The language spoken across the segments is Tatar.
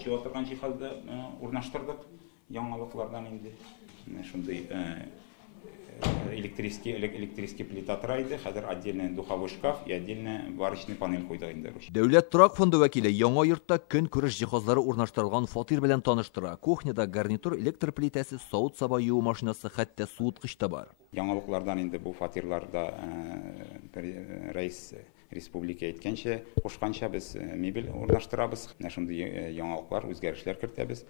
өлчеп отырган җиһазды урнаштырдык. Яңалыклардан инде шундый электрический плита турайды, хәзер отдельный духовой шкаф и отдельно варочный панель куйдык инде. Дәүләт торак фонды вәкиле яңа йортта көн күреш җиһазлары урнаштырылган фатир белән таныштыра. Кухняда гарнитур, электр плитәсе, савыт-саба юу машинасы, хәтта суыткыч та бар. Яңалыклардан инде бу фатирларда рәис республика әйткәнчә, кушканча без мебель урнаштырабыз. Шундый яңалыклар, үзгәрешләр кертәбез.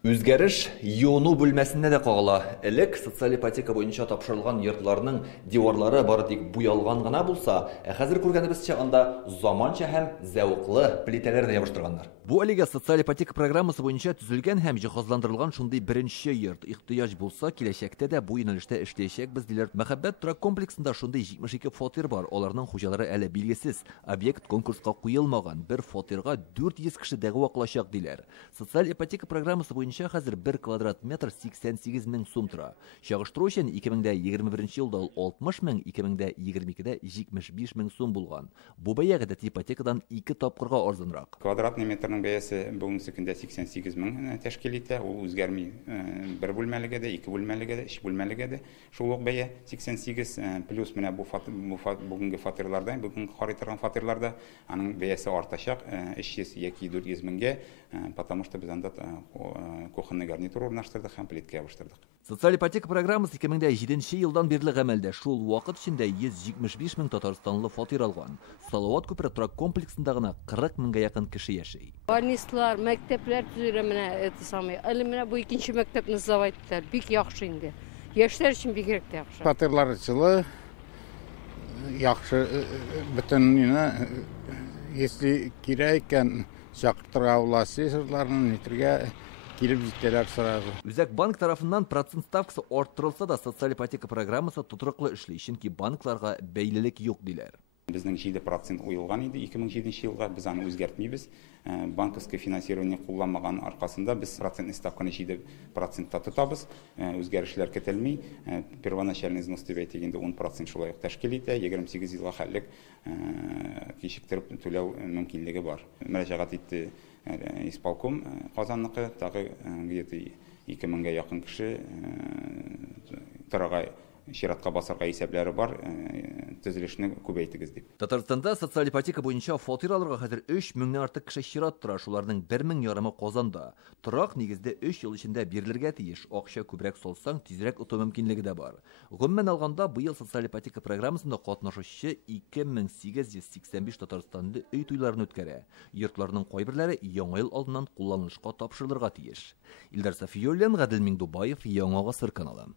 Үзгәреш юыну бүлмәсендә дә кагыла. Элек социаль ипотека буенча тапшырылган йортларның диварлары бары тик буялган гына булса, хәзер күргәнебезчә анда заманча һәм зәвыклы плитәләр дә ябыштырганнар. Бу әлегә социаль ипотека программасы буенча төзелгән һәм җиһазландырылган шундый беренче йорт. Ихтыяҗ булса, киләчәктә дә бу юнәлештә эшләячәкбез диләр. Мәхәббәт торак комплексында шундый 72 фатир бар. Аларның хуҗалары әле билгесез. Объект конкурска куелмаган. Бер фатирга 400 кеше дәгъва кылачак диләр. Социаль ипотека программасы буенча хәзер 1 квадрат метр 88 мең сум тора. Чагыштыру өчен 2021 елда ул 60 мең, 2022дә 75 мең сум булган. Бу бәя гадәти ипотекадан 2 тапкырга арзанрак. Квадратный метрның бәясе бүгенге көндә 88 мең тәшкил итә. Ул үзгәрми. 1 бүлмәлегә дә, 2 бүлмәлегә дә, 3 бүлмәлегә дә шул ук бәя 88 плюс менә бу бүгенге фатирларда, бүгенге карый торган фатирларда аның бәясе артачак 300 яки 400 меңгә, потому что без анда кухонный гарнитур урнаштырдык һәм плитка ябыштырдык. Социаль ипотека программасы 2007 елдан бирле гамәлдә. Шул вакыт içендә 175 мең татарстанлы фатир алган. Салават күпер торак комплексында гына 40 меңгә якын кеше яши. Больницалар, мәктәпләр төзелә менә это самый. Әле менә бу икенче мәктәпне сдавать иттеләр. Бик яхшы инде. Яшьләр өчен бигрәк тә яхшы. Фатирлар җылы, яхшы бөтен, если кирәк икән, чакыртырга властьларны нитергә килеп җитәләр сразу. Үзәк банк тарафыннан процент ставкасы арттырылса да социаль ипотека программасы тотрыклы эшли, чөнки банкларга бәйлелек юк диләр. Безнең 7% уелган иде 2007 елга, biz аны үзгәртмибез. Банковское финансирование кулланмаган аркасында без процентный ставканы 7%-та тотабыз. Үзгәрешләр көтелми. Первоначальный взнос дип әйтгәндә 10% шулай ук тәшкил итә. 28 елга хәллек кичектереп түләү мөмкинлеге бар. Мөрәҗәгать итте исполком Казанныкы, тагы где-то 2000гә якын кеше торага чиратка басарга исәпләре бар, төзелешне күбәйтегез дип. Татарстанда социаль ипотека буенча фатир алырга хәзер 3 меңнән артык кеше чират тора, шуларның 1 мең ярымы Казанда. Торак нигездә 3 ел эчендә бирелергә тиеш. Акча күбрәк салсаң, тизрәк уту мөмкинлеге дә бар. Гомумән алганда, быел социаль ипотека программасында катнашучы 2885 татарстанлы өй туйларын үткәрә. Йортларның кайберләре яңа ел алдыннан кулланылышка тапшырылырга тиеш. Илдар Сафиуллин, Гадел Миңдубаев, Яңа Гасыр каналы.